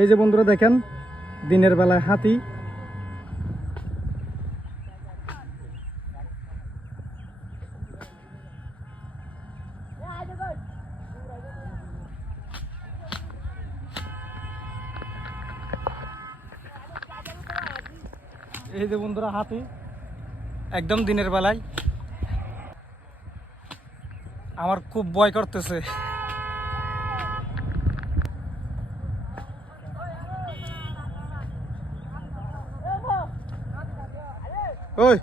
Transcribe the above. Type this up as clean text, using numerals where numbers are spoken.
এই যে বন্ধুরা দেখেন দিনের বেলায় হাতি। এই যে বন্ধুরা হাতি একদম দিনের বেলায়। আমার খুব ভয় করতেছে। ওই